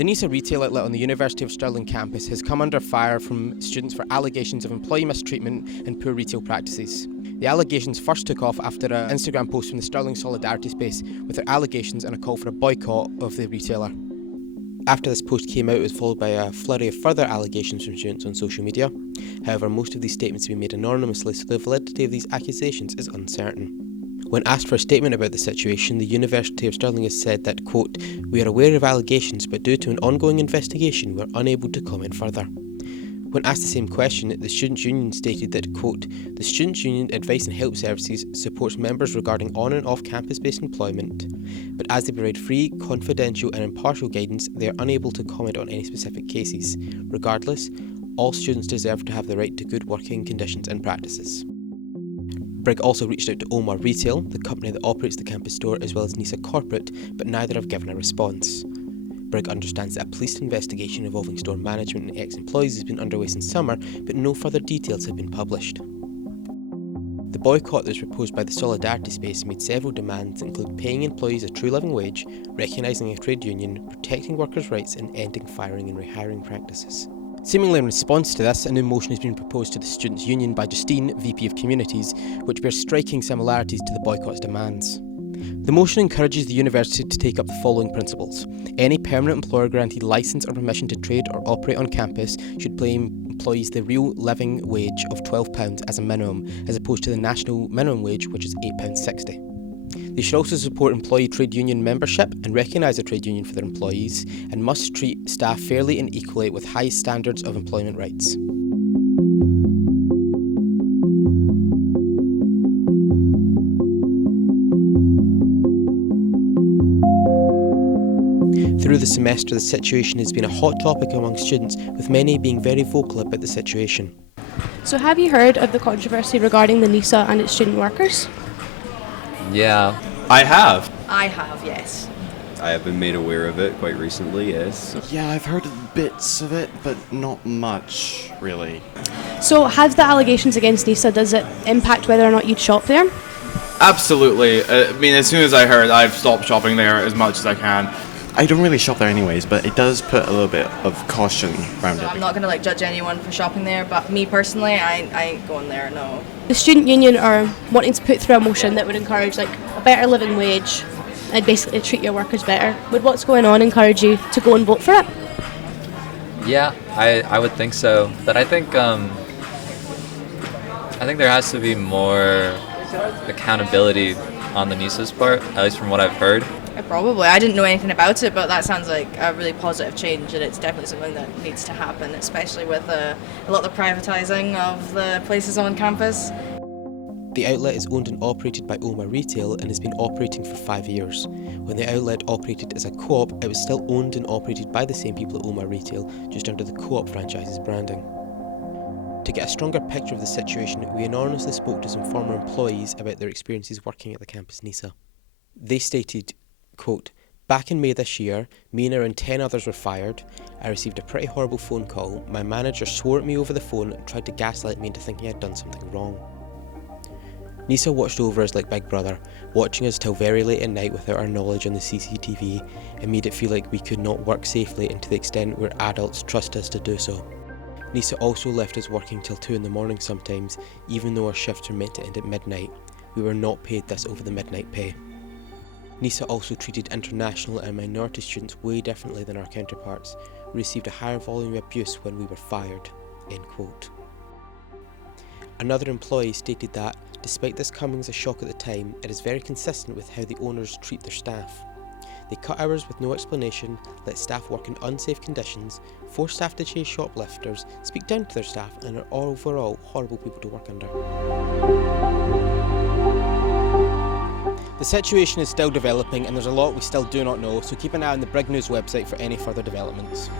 The Nisa retail outlet on the University of Stirling campus has come under fire from students for allegations of employee mistreatment and poor retail practices. The allegations first took off after an Instagram post from the Stirling Solidarity Space with their allegations and a call for a boycott of the retailer. After this post came out, it was followed by a flurry of further allegations from students on social media. However, most of these statements have been made anonymously, so the validity of these accusations is uncertain. When asked for a statement about the situation, the University of Stirling has said that, quote, "We are aware of allegations, but due to an ongoing investigation, we are unable to comment further." When asked the same question, the Students' Union stated that, quote, "The Students' Union Advice and Help Services supports members regarding on and off campus-based employment, but as they provide free, confidential and impartial guidance, they are unable to comment on any specific cases. Regardless, all students deserve to have the right to good working conditions and practices." Brig also reached out to Omar Retail, the company that operates the campus store, as well as Nisa Corporate, but neither have given a response. Brig understands that a police investigation involving store management and ex-employees has been underway since summer, but no further details have been published. The boycott that was proposed by the Solidarity Space made several demands that include paying employees a true living wage, recognising a trade union, protecting workers' rights and ending firing and rehiring practices. Seemingly in response to this, a new motion has been proposed to the Students' Union by Justine, VP of Communities, which bears striking similarities to the boycott's demands. The motion encourages the university to take up the following principles. Any permanent employer granted licence or permission to trade or operate on campus should pay employees the real living wage of £12 as a minimum, as opposed to the national minimum wage, which is £8.60. They should also support employee trade union membership and recognise a trade union for their employees, and must treat staff fairly and equally with high standards of employment rights. Through the semester, the situation has been a hot topic among students, with many being very vocal about the situation. So have you heard of the controversy regarding the Nisa and its student workers? Yeah. I have, Yes. I have been made aware of it quite recently, yes. Yeah, I've heard bits of it, but not much, really. So have the allegations against Nisa, does it impact whether or not you'd shop there? Absolutely. I mean, as soon as I heard, I've stopped shopping there as much as I can. I don't really shop there anyways, but it does put a little bit of caution around it. I'm not going to judge anyone for shopping there, but me personally, I ain't going there, no. The student union are wanting to put through a motion that would encourage a better living wage and basically treat your workers better. Would what's going on encourage you to go and vote for it? Yeah, I would think so. But I think there has to be more accountability on the Nisa's part, at least from what I've heard. Probably. I didn't know anything about it, but that sounds like a really positive change, and it's definitely something that needs to happen, especially with a lot of the privatising of the places on campus. The outlet is owned and operated by Omar Retail and has been operating for 5 years. When the outlet operated as a co-op, it was still owned and operated by the same people at Omar Retail, just under the Co-op franchise's branding. To get a stronger picture of the situation, we anonymously spoke to some former employees about their experiences working at the campus Nisa. They stated, quote, "Back in May this year, me and around 10 others were fired. I received a pretty horrible phone call. My manager swore at me over the phone and tried to gaslight me into thinking I'd done something wrong. Nisa watched over us like Big Brother, watching us till very late at night without our knowledge on the CCTV, and made it feel like we could not work safely, and to the extent where adults trust us to do so. Nisa also left us working till 2 in the morning sometimes, even though our shifts were meant to end at midnight. We were not paid this over the midnight pay. Nisa also treated international and minority students way differently than our counterparts. We received a higher volume of abuse when we were fired." End quote. Another employee stated that, despite this coming as a shock at the time, it is very consistent with how the owners treat their staff. They cut hours with no explanation, let staff work in unsafe conditions, force staff to chase shoplifters, speak down to their staff, and are overall horrible people to work under. The situation is still developing and there's a lot we still do not know, so keep an eye on the Brig News website for any further developments.